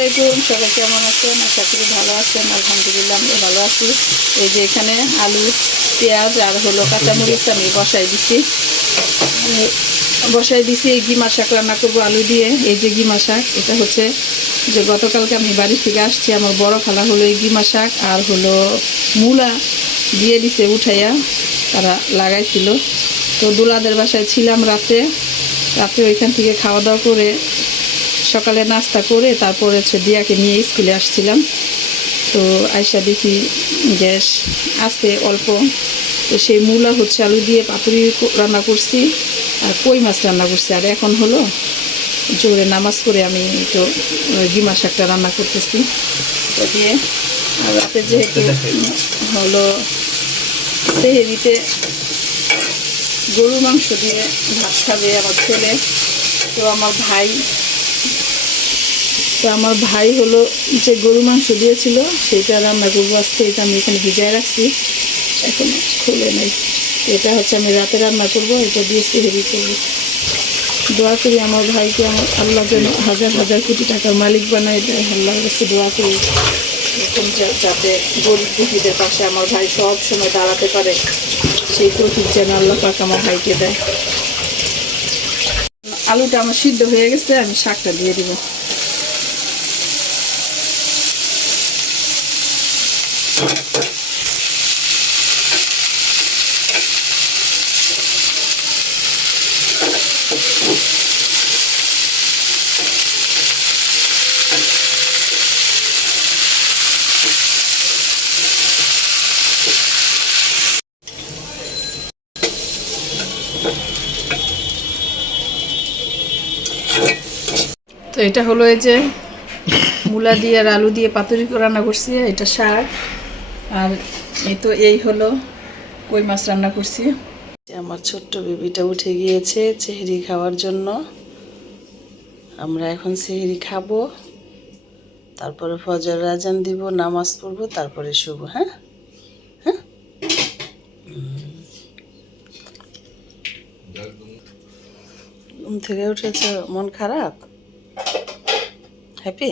আসসালামু সবাই কেমন আছেন? আশা করি ভালো আছেন। আলহামদুলিল্লাহ আমি ভালো আছি। এই যে এখানে আলু, পেঁয়াজ আর হলো কাঁচামরিচ আমি বসাই দিছি এই গিমা শাক রান্না করবো আলু দিয়ে। এই যে গিমা শাক, এটা হচ্ছে যে গতকালকে আমি বাড়ি থেকে আসছি, আমার বড় খালা হলো এই গিমা শাক আর হলো মূলা দিয়ে দিছে উঠাইয়া, তারা লাগাইছিল। তো দুলাদের বাসায় ছিলাম রাতে ওইখান থেকে খাওয়া দাওয়া করে সকালে নাস্তা করে তারপরে হচ্ছে দিয়াকে নিয়ে স্কুলে আসছিলাম। তো আয়সা দেখি গ্যাস আছে অল্প, তো সেই মূলা হচ্ছে আলু দিয়ে পাতুরি রান্না করছি আর কই মাছ রান্না করছি। আর এখন হলো জোরে নামাজ করে আমি একটু গিমা শাকটা রান্না করতেছি এটা দিয়ে। আর রাতে যেহেতু হলো সেহেরিতে গরুর মাংস দিয়ে ভাত খাবে আমার ছেলে, তো আমার ভাই হলো যে গরু মাংস দিয়েছিল সেইটা রান্না করবো আজকে। এটা আমি এখানে ভিজায় রাখছি, এখন খুলে নেই। এটা হচ্ছে আমি রাতে রান্না করবো, এটা দিয়ে সেহেরি করবো। দোয়া করি আমার ভাইকে আমার আল্লাহ যেন হাজার হাজার কোটি টাকার মালিক বানায় দেয়। আল্লাহর কাছে দোয়া করি এরকম যাতে গরিব দুঃখীদের পাশে আমার ভাই সব সময় দাঁড়াতে পারে, সেই তৌফিক যেন আল্লাহ পাক আমার ভাইকে দেয়। আলুটা আমার সিদ্ধ হয়ে গেছে, আমি শাকটা দিয়ে দিব। তো এটা হলো এই যে মূলা দিয়ে আর আলু দিয়ে পাতুরি রান্না করছি, এটা শাক। আর এই হলো কই মাছ রান্না করছি। আমার ছোট্ট বেবিটা উঠে গিয়েছে সেহরি খাওয়ার জন্য। আমরা এখন সেহরি খাবো, তারপরে ফজর আজান দিব, নামাজ পড়বো, তারপরে শুবো। হ্যাঁ হ্যাঁ, ঘুম থেকে উঠেছে, মন খারাপ? হ্যাপি?